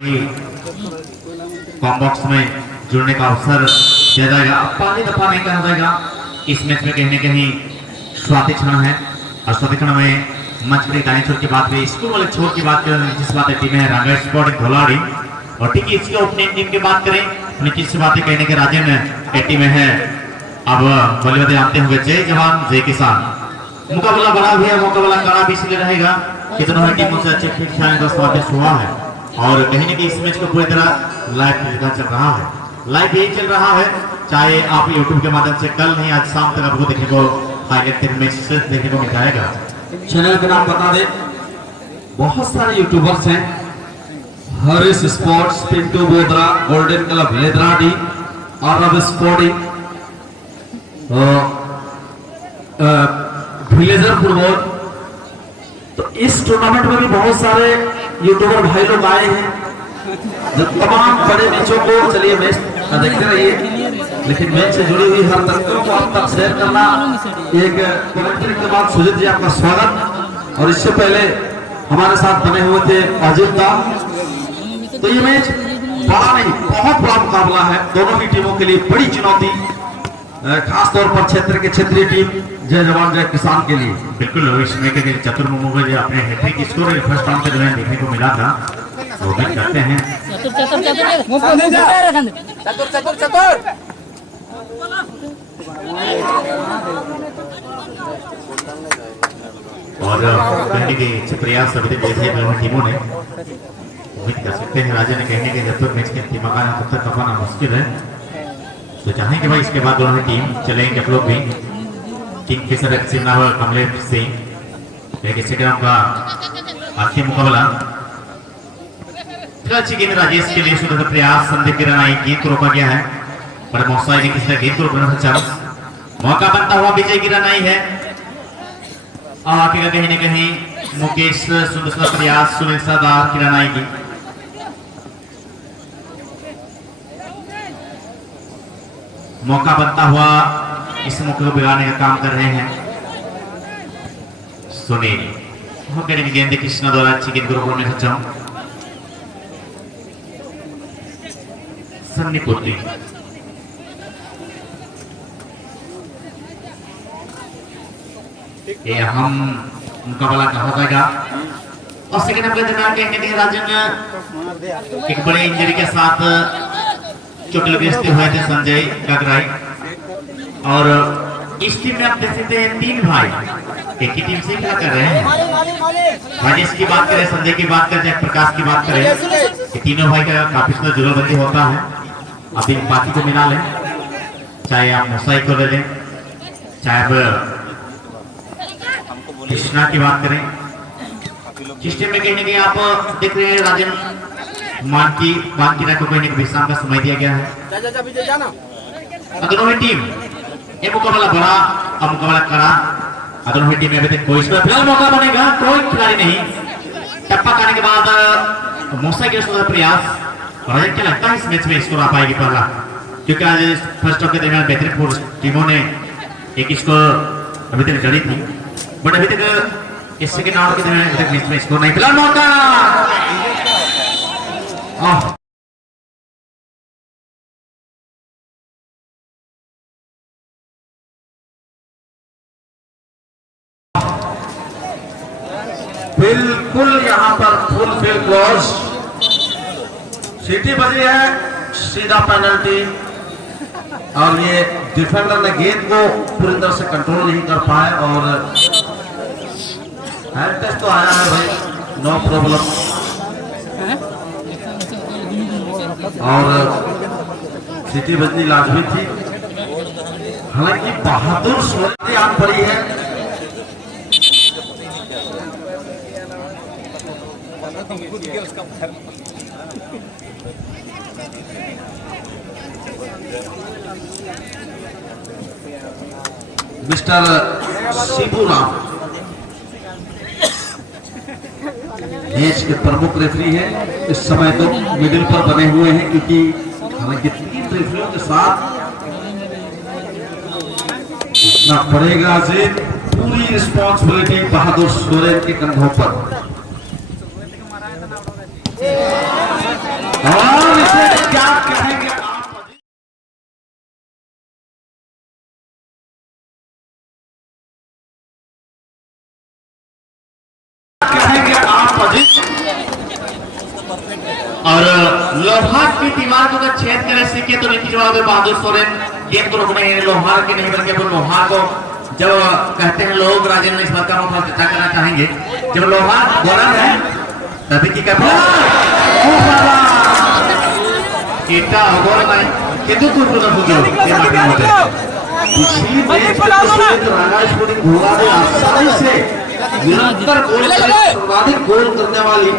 Com box में जुड़ने का अवसर दिया जाएगा। पहली दफा नहीं कहा जाएगा इस मैच में कहीं न कहीं स्वाति क्षण है और स्वाति क्षण में मंच पर दानी छोड़ की बात हुई, स्कूल वाले छोड़ की बात करें जिस बात टीम है रंगा स्पोर्ट धोलाड़ी और ठीक है इसके ओपनिंग टीम की बात करें नीतीश बातें कहने के राजन टीम में है। अब बल्लेबाजी आते हुए जय जवान जय किसान, मुकाबला बड़ा भी है, मुकाबला कड़ा भी इसलिए रहेगा कि दोनों टीमों से अच्छे खेल का स्वादिष्ट हुआ है और कहीं न कहीं इस मैच को पूरी तरह लाइव चल रहा है, लाइव यही चल रहा है, चाहे आप यूट्यूब के माध्यम से कल नहीं आज शाम तक आपको देखने को हाईलाइट मैच देखने को मिल जाएगा। चैनल का नाम बता दे, बहुत सारे यूट्यूबर्स हैं, Harish Sports, Pintu Bodra, Golden Club Ledradi, Arab Sporting, Villager Football. तो इस टूर्नामेंट में भी बहुत सारे यूट्यूबर भाई लोग आए हैं जो तमाम बड़े मैचों को चलिए मैच देखते रहिए, लेकिन मैच से जुड़ी हुई हर तथ्यों को आप तक शेयर करना एक कमेंट्री के बाद सुजीत जी आपका स्वागत। और इससे पहले हमारे साथ बने हुए थे अजित दा। तो ये मैच बड़ा नहीं बहुत बड़ा मुकाबला है, दोनों ही टीमों के लिए बड़ी चुनौती, खास तौर पर क्षेत्र के क्षेत्रीय टीम जय जवान जय किसान के लिए। बिल्कुल इसमें चतुर्मुखी को जो अपने हैट्रिक स्कोर फर्स्ट राउंड के दौरान देखने को मिला था, वो भी करते हैं और कहने के प्रयास सभी दोनों टीमों ने उम्मीद कर सकते हैं राजा ने कहने के जब तक मैच के दिमाग तब तक कपाना मुश्किल है, तो चाहेंगे भाई इसके बाद दोनों टीम चलेंगे आप लोग भी किंगफिशर सिन्हा कमलेश सिंह स्टेडियम का आखिरी मुकाबला। अच्छी गेंद राजेश के लिए शुरू प्रयास, संदीप गिरानाई गेंद को रोका गया है पर मौसा ने किसी गेंद को रोकना चाहा, मौका बनता हुआ विजय गिरानाई है और आगे का कहीं न कहीं मुकेश सुंदर प्रयास, सुनील सरदार गिरानाई की मौका बनता हुआ इस मौके को बिगाड़ने का काम कर रहे हैं सुनील, गेंद कृष्णा द्वारा अच्छी गेंद को रोकने में सक्षम, सन्नी पुत्री ये अहम मुकाबला कहा जाएगा। और सेकंड नंबर कहने के राजन एक बड़े इंजरी के साथ चोट ग्रस्त हुए थे संजय गगराई और इस टीम में आप देख सकते हैं तीन भाई एक ही टीम से क्या कर रहे हैं, राजेश की बात करें, संजय की बात करें, प्रकाश की बात करें, ये तीनों भाई का काफी जुड़लबंदी होता है। अभी बाकी को मिला लें, चाहे आप मुसाई को ले लें, चाहे आप कृष्णा की बात करें, जिस टीम में कहने के आप देख रहे हैं राजन मानकी को कहने के विश्राम का समय दिया गया है। दोनों ही टीम ये मुकाबला बड़ा और मुकाबला कड़ा, दोनों ही टीम में अभी तक कोई फिलहाल मौका बनेगा, कोई खिलाड़ी नहीं, टप्पा करने के बाद मूसा के प्रयास और क्या लगता है इस मैच में स्कोर आ पाएगी पहला, क्योंकि आज फर्स्ट हाफ के दरमियान बेहतरीन टीमों ने एक स्कोर अभी तक जड़ी थी बट अभी तक इस सेकंड हाफ के दरमियान अभी तक मैच में स्कोर नहीं, फिलहाल मौका बिल्कुल यहाँ पर फुल फील्ड क्लोज, सीटी बजी है, सीधा पेनल्टी और ये डिफेंडर ने गेंद को पूरी तरह से कंट्रोल नहीं कर पाए और हैंड टच तो आया है भाई, नो प्रॉब्लम। और सीटी बजनी लाजमी थी, हालांकि बहादुर सोनी आग पड़ी है। मिस्टर शिबूराम मैच के प्रमुख रेफरी है, इस समय तो मिडिल पर बने हुए हैं क्योंकि हालांकि तीन रेफरियों के साथ उठना पड़ेगा जी, पूरी रिस्पॉन्सिबिलिटी बहादुर सोरेन के कंधों पर। और लोहार की दीवार को अगर छेद करे सीखे तो नीचे जवाब बहादुर सोरेन गेंद को रोकने लोहार के नहीं बल्कि लोहार को जब कहते हैं लोग राजेंद्र इस बात का हम चर्चा करना चाहेंगे जब लोहार गरम है तभी की कहते এটা অগর নাই কিন্তু তুই তো বুঝো এই মাটির মধ্যে इसी मैच में रागास्पति घोड़ा ने आसानी से निरंतर गोल सर्वाधिक गोल करने वाली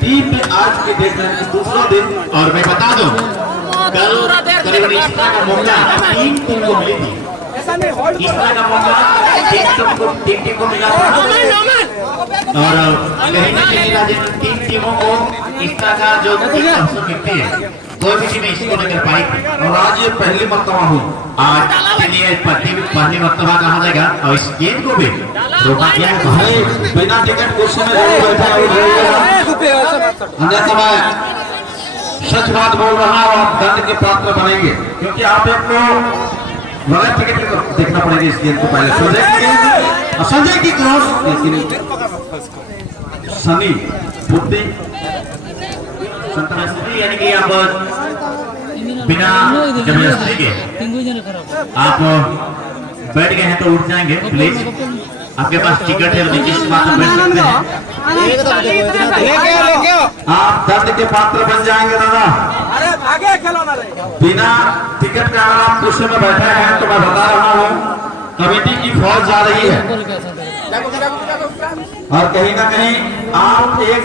टीम में आज के देख रहे हैं दूसरा दिन और मैं बता दूं कल करीबन इस तरह का मौका 3 टीम को मिली थी इस तरह का मौका 3 टीम को मिला था और कहीं ना कहीं राजेंद्र 3 टीमों को इस तरह का जो अवसर मिलती है कोई भी टीम इसको नहीं कर पाई और आज ये पहली मर्तबा हुई आज के लिए पहली मर्तबा कहा जाएगा और इस गेम को भी रोका गया भाई बिना टिकट कुर्सी में बैठा अन्यथा मैं सच बात बोल रहा हूँ आप दंड के पात्र बनेंगे क्योंकि आप एक को बगैर टिकट को देखना पड़ेगा इस गेम को पहले संजय की क्रॉस सनी बुद्धि यानी कि आप बिना जबरदस्ती के आप बैठ गए हैं तो उठ जाएंगे प्लीज आपके पास टिकट है तो जिस बात में बैठ सकते हैं आप दर्द के पात्र बन जाएंगे दादा अरे भागे खिलौना रे बिना टिकट के अगर आप कुर्सी में बैठे हैं तो मैं बता रहा हूँ कमेटी की फौज जा रही है और कहीं ना कहीं आप एक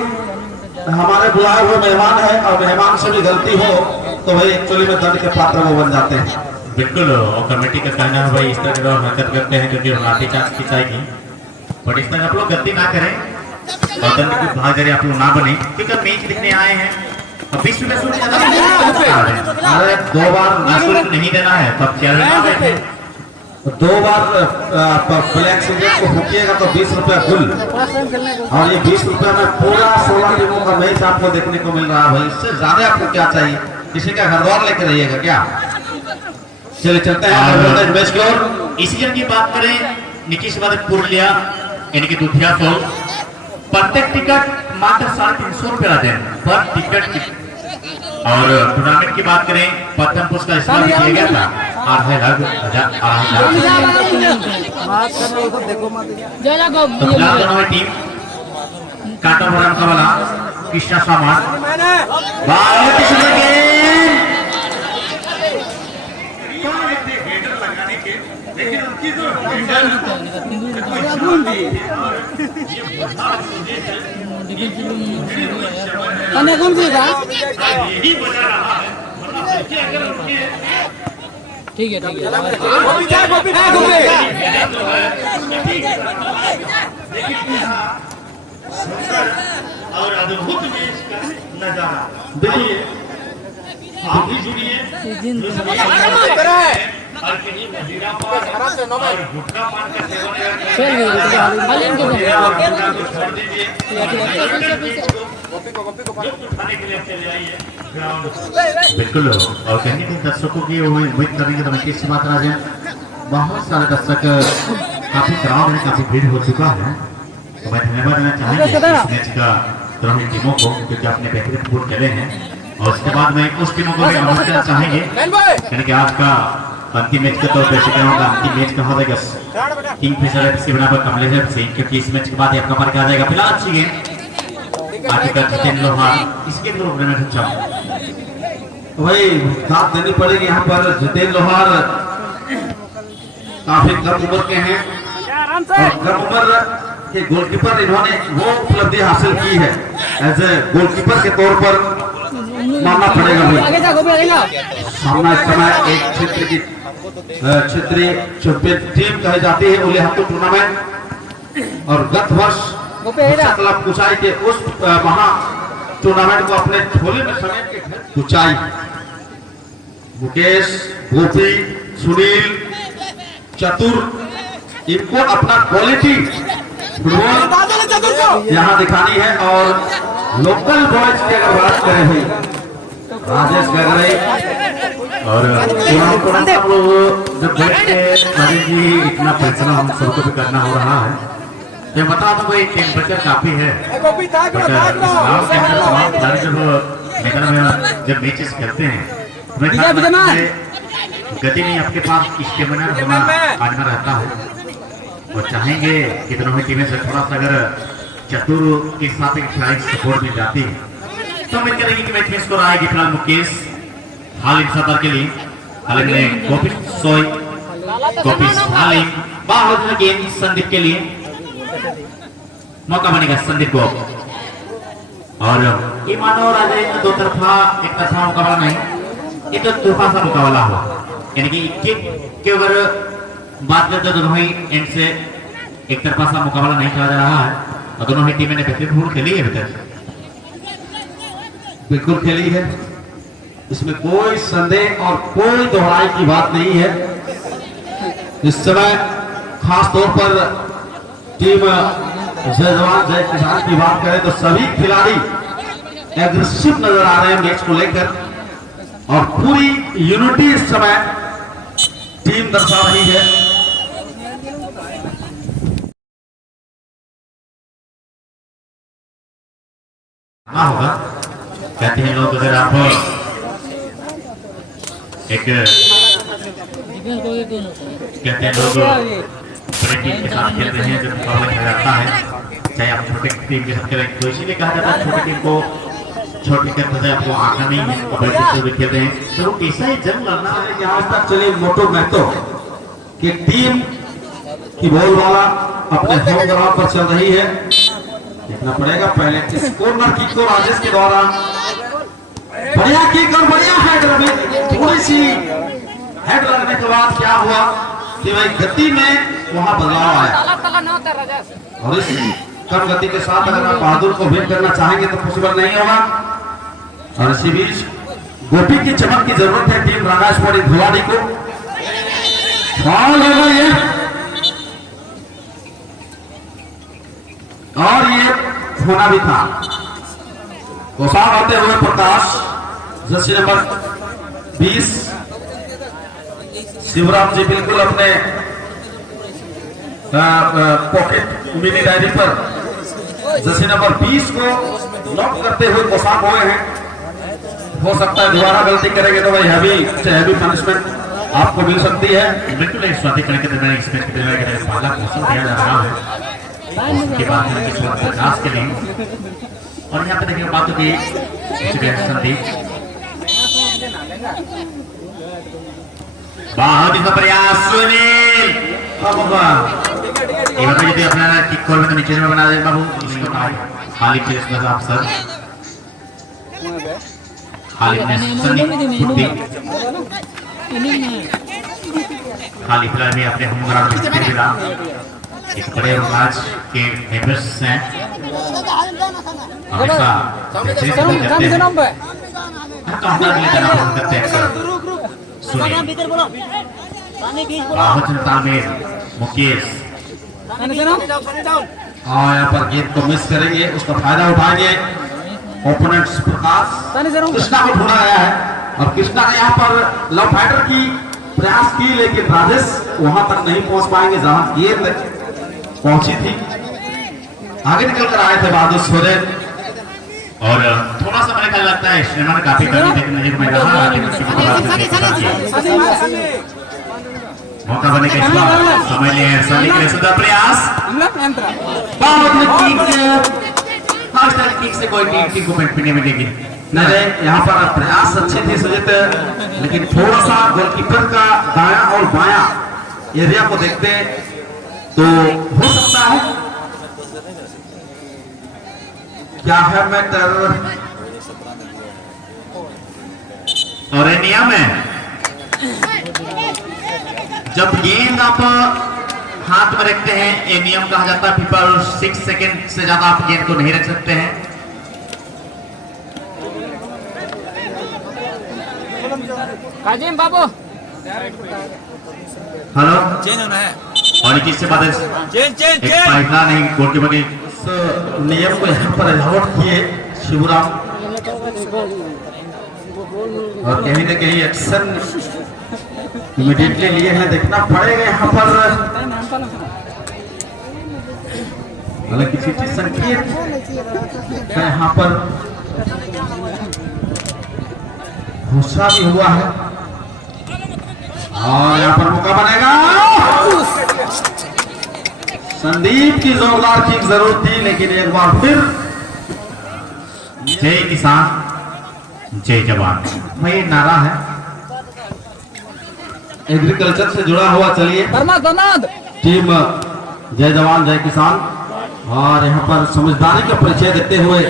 हमारे बुलाए हुए मेहमान है और मेहमान से भी गलती हो तो भाई एक्चुअली में दंड के पात्र वो बन जाते हैं बिल्कुल और कमेटी का कहना है भाई इस तरह की हरकत करते हैं क्योंकि लाठीचार्ज की जाएगी बट इस तरह आप लोग गलती ना करें और दंड की भागीदारी आप लोग ना बने क्योंकि मैच दिखने आए हैं और 20 रुपए सूट अरे 2 बार नहीं देना है तब चेयर में बैठे 2 बार ब्लैक सिगरेट को फूकिएगा तो 20 रुपया कुल और ये 20 रुपया में पूरा 16 टीमों का मैच आपको देखने को मिल रहा है भाई इससे ज्यादा आपको क्या चाहिए किसी का घर द्वार लेके रहिएगा क्या चलिए चलते हैं मैच की ओर इसी जन की बात करें नीतीश पूर्णिया यानी कि दुधिया सोल प्रत्येक टिकट मात्र 350 रुपया रहते हैं पर टिकट और टूर्नामेंट की बात करें प्रथम पुरस्कार इस बार दिया गया था 8,000 टीम काटा भरा मुकाबला कृष्णा सामान लेकिन उनकी जो कौन सी था यही बजा रहा है ठीक है और अद्भुत मैच का नजारा देखिए आप भी जुड़िए और कहीं मजीरा पान और गुटखा पान का सेवन छोड़ दीजिए बिल्कुल और कहीं भी दर्शकों की उम्मीद करेंगे तो मैं किस बात राजें बहुत सारे दर्शक काफी क्राउड है काफी भीड़ हो चुका है तो मैं धन्यवाद देना चाहूंगा इस मैच का दोनों टीमों को क्योंकि आपने बेहतरीन फुटबॉल खेले हैं और उसके बाद में उस टीमों को भी आमंत्रित करना चाहेंगे यानी कि आज का अंतिम मैच के तौर पर अंतिम मैच का हो जाएगा किंगफिशर एफसी बनाकर कमलेश एफसी क्योंकि इस मैच के बाद आपका पर क्या जाएगा फिलहाल अच्छी गेम आगे का जितेंद्र लोहार इसके भी प्रोग्राम में अच्छा वही साथ देनी पड़ेगी यहाँ पर जितेंद्र लोहार काफी कम उम्र के हैं और कम उम्र के गोलकीपर इन्होंने वो उपलब्धि हासिल की है एज ए गोलकीपर के तौर पर मानना पड़ेगा सामना इस समय एक क्षेत्रीय चैंपियन टीम कही जाती है ओले हफ्तों टूर्नामेंट और गत वर्ष क्लब कुचाई के उस महा टूर्नामेंट को अपने झोले में समेट के कुचाई मुकेश गोपी सुनील चतुर इनको अपना क्वालिटी फुटबॉल यहाँ दिखानी है और लोकल बॉयज की अगर बात करें राजेश गगरे और जब बैठ के जी इतना फैसला हम सबको भी करना हो रहा है तो बता दो भाई टेम्परेचर काफी है जब मैदान में जब मैचेस खेलते हैं तो मैं विजय विजयमान। गति नहीं, आपके पास स्टेमिना होना आना रहता है और चाहेंगे कि दोनों ही टीमें से थोड़ा सा अगर चतुर के साथ एक खिलाड़ी सपोर्ट मिल जाती है तो उम्मीद करेंगे कि मैच में स्कोर आएगी। फिलहाल मुकेश हाल इंसादार के लिए हाल में गोपी सोई गोपी हाल बाहर गेंद संदीप के लिए मौका बनेगा संदीप को। और ये मानो राजे दो तरफा एक तरफा मुकाबला नहीं, ये तो दुफासा मुकाबला हो, यानी कि किक के अगर बात करते दोनों ही एंड से एक तरफा सा मुकाबला नहीं चला जा रहा है और दोनों ही टीमें ने बेहतरीन खेली है अभी तक। बिल्कुल खेली है, इसमें कोई संदेह और कोई दोहराई की बात नहीं है। इस समय खास तौर पर टीम जय जवान जय किसान की बात करें तो सभी खिलाड़ी एग्रेसिव नजर आ रहे हैं मैच को लेकर और पूरी यूनिटी इस समय टीम दर्शा रही है। हाँ होगा, कहते हैं लोग अगर आप एक कहते हैं लोग बड़ी टीम के साथ खेलते हैं जब मुकाबला खेला जाता है, चाहे आप छोटे टीम के साथ खेलें तो इसीलिए कहा जाता है छोटी टीम को छोटी करते हैं, आपको आंखा नहीं है और बड़ी टीम से भी खेलते हैं तो कैसा ही जंग लड़ना है। यहाँ तक चले मोटो महतो कि टीम की बॉल वाला अपने होम ग्राउंड पर चल रही है, देखना पड़ेगा पहले इस कॉर्नर किक को राजेश के द्वारा बढ़िया किक और बढ़िया हेड रवि, थोड़ी सी हेड लगने के बाद क्या हुआ कि भाई गति में वहां बदलाव आया और इस कम गति के साथ अगर आप बहादुर को वेट करना चाहेंगे तो पॉसिबल नहीं होगा। और इसी बीच गोपी की चमक की जरूरत है टीम राणा स्पोर्टिंग भिवाड़ी को। फॉल हो गई है और ये होना भी था। कोसार होते हुए प्रकाश जर्सी नंबर 20 शिवराम जी बिल्कुल अपने पॉकेट मिनी डायरी पर जर्सी नंबर 20 को लॉक करते हुए कोसार हुए हैं। हो सकता है दोबारा गलती करेंगे तो भाई हैवी पनिशमेंट आपको मिल सकती है। बिल्कुल एक स्वातिकरण के दरमियान इसमें के दरमियान पहला घोषणा दिया जा रहा है उसके बाद में किसी और प्रकाश के लिए और यहाँ पे देखिए बात होगी संदीप बहुत ही प्रयास सुनील यदि अपना किक कॉल में नीचे में बना दे बाबू इसको खाली प्लेस में आप सर खाली खाली फिलहाल भी अपने होम ग्राउंड में मिला एक बड़े राज के मेंबर्स हैं हमेशा काउंटर के लिए जाना पसंद करते हैं सुनिए बहुत तालमेल मुकेश हाँ यहाँ पर गेंद को मिस करेंगे उसका फायदा उठाएंगे ओपोनेंट्स प्रकाश कृष्णा को ढूंढा गया है और कृष्णा ने यहाँ पर लव फाइटर की प्रयास की लेकिन राजेश वहां तक नहीं पहुंच पाएंगे जहां गेंद पहुंची थी। आगे निकल कर आए थे बहादुर सोरेन और थोड़ा सा मैंने लगता है श्रीमान काफी कमी देखने नहीं मैं रहा मौका बने का समय लिए सभी के लिए सुधा प्रयास से कोई टीम को नहीं मिलेगी। नहीं यहाँ पर प्रयास अच्छे थे सुजीत लेकिन थोड़ा सा गोलकीपर का दायां और बायां एरिया को देखते तो हो सकता है क्या है मैटर और ये नियम है जब गेंद आप हाथ में रखते हैं ये नियम कहा जाता है पीपल 6 सेकंड से ज्यादा आप गेंद को नहीं रख सकते हैं। काजिम बाबू हेलो चेंज होना है और किससे बात है चेंज फाइनल नहीं गोलकीपर की नियम को यहाँ पर अलाउट किए शिवराम और कहीं ना कहीं एक्शन इमीडिएटली लिए हैं देखना पड़ेगा यहाँ पर हालांकि चिट्ठी संकेत यहाँ पर घुसा भी हुआ है और यहाँ पर मौका बनेगा। संदीप की जोरदार किक जरूर थी, लेकिन एक बार फिर जय किसान जय जवान, वही नारा है एग्रीकल्चर से जुड़ा हुआ। चलिए टीम जय जवान जय किसान, और यहाँ पर समझदारी का परिचय देते हुए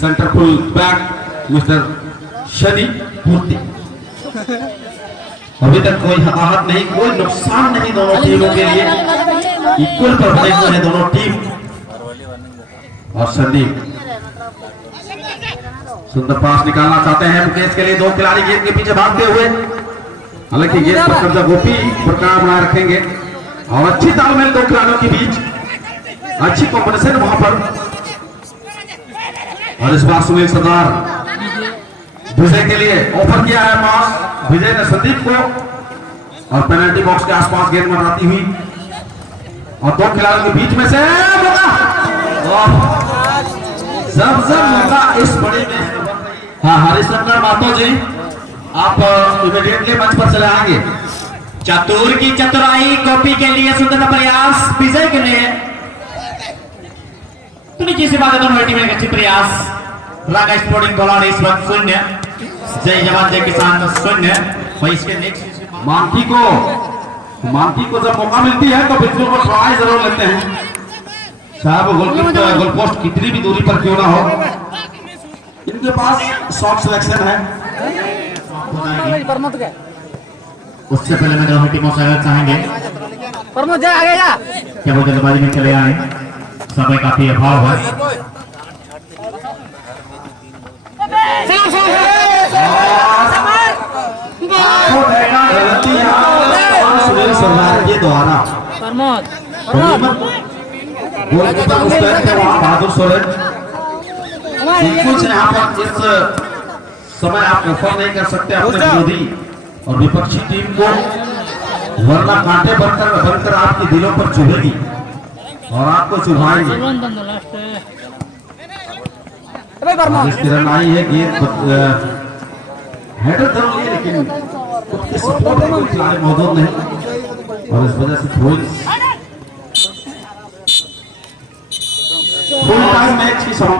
centre full back mister Shani पूर्ति। अभी तक कोई हताहत नहीं, कोई नुकसान नहीं दोनों टीमों के लिए, इक्वल पर बने हुए हैं दोनों टीम। और संदीप सुंदर पास निकालना चाहते हैं मुकेश के लिए, दो खिलाड़ी गेंद के पीछे भागते हुए, हालांकि गेंद पर कब्जा गोपी बरकरार बनाए रखेंगे और अच्छी तालमेल दो खिलाड़ियों के बीच, अच्छी कॉम्बिनेशन वहां पर। और इस बार सुनील सरदार विजय के लिए ऑफर किया है पास, विजय ने संदीप को, और पेनल्टी बॉक्स के आसपास गेंद मंडराती हुई और दो खिलाड़ियों के बीच में से जब मौका इस बड़े में। हाँ हरिशंकर मातो जी, आप इमीडिएटली मंच पर चले आएंगे। चतुर की चतुराई गोपी के लिए सुंदर प्रयास, विजय के लिए तो नीचे से बात दोनों टीम में अच्छी प्रयास। रागा स्पोर्टिंग बॉलर इस वक्त 0, जय जवान जय किसान 0। वही इसके नेक्स्ट मानकी को जब मौका मिलती है तो बिल्कुल वो ट्राई जरूर लेते हैं, चाहे वो गोल पोस्ट कितनी भी दूरी पर क्यों ना हो। इनके पास शॉट सिलेक्शन है। उससे पहले मैं दोनों टीमों से अगर चाहेंगे क्या वो जल्दबाजी में चले आए, समय काफी अभाव है। सुनील सरदार के द्वारा बहादुर सोरेन कुछ यहाँ पर इस समय आप ऑफर नहीं कर सकते अपने विरोधी और विपक्षी टीम को, वरना कांटे बनकर आपके दिलों पर चुभेगी और आपको चुभाएगी। आई है गेंद हेडर जरूर है, लेकिन उसके सपोर्ट में कोई खिलाड़ी मौजूद नहीं और इस वजह से फुल टाइम मैच की